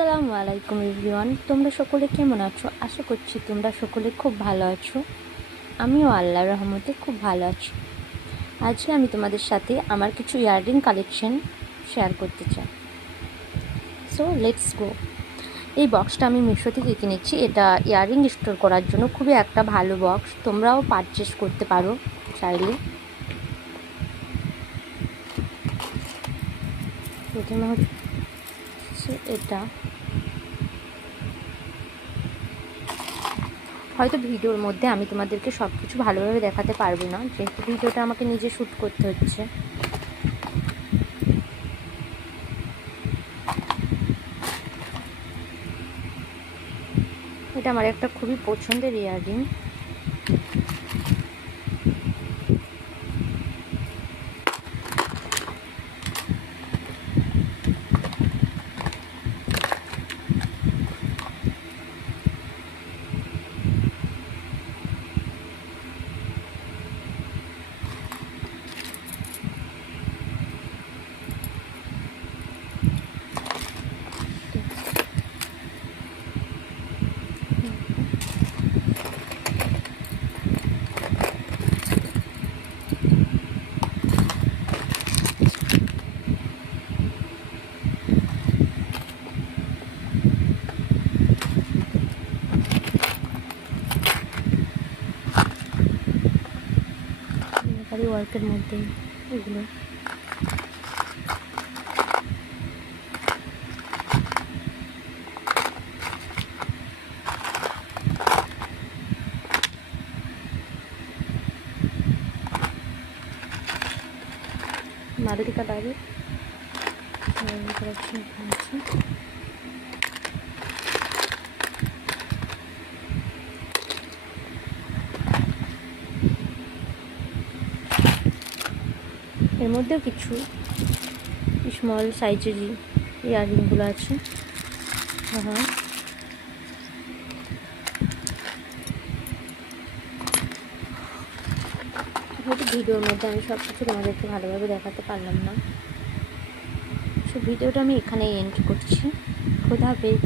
আসসালামু আলাইকুম এভরিওয়ান, তোমরা সকলে কেমন আছো? আশা করছি তোমরা সকলে খুব ভালো আছো। আমিও আল্লাহর রহমতে খুব ভালো আছি। আজকে আমি তোমাদের সাথে আমার কিছু ইয়াররিং কালেকশন শেয়ার করতে চাই। So let's go. এই বক্সটা আমি মিশো থেকে কিনেছি। এটা ইয়াররিং স্টোর করার জন্য খুবই একটা ভালো বক্স। তোমরাও পারচেস করতে পারো চাইলে। প্রথমে হচ্ছে এটা, হয়তো ভিডিওর মধ্যে আমি তোমাদেরকে সব কিছু ভালোভাবে দেখাতে পারবো না, যেহেতু ভিডিওটা আমাকে নিজে শ্যুট করতে হচ্ছে। এটা আমার একটা খুবই পছন্দের ইয়াররিং। ওয়ার্কের মধ্যে এগুলো মারুতি কালারের এর মধ্যেও কিছু স্মল সাইজের ইয়াররিংগুলো আছে। হ্যাঁ, হয়তো ভিডিওর মধ্যে আমি সব কিছু তোমাদেরকে ভালোভাবে দেখাতে পারলাম না। সো ভিডিওটা আমি এখানেই এন্ড করছি। খোদা হাফেজ।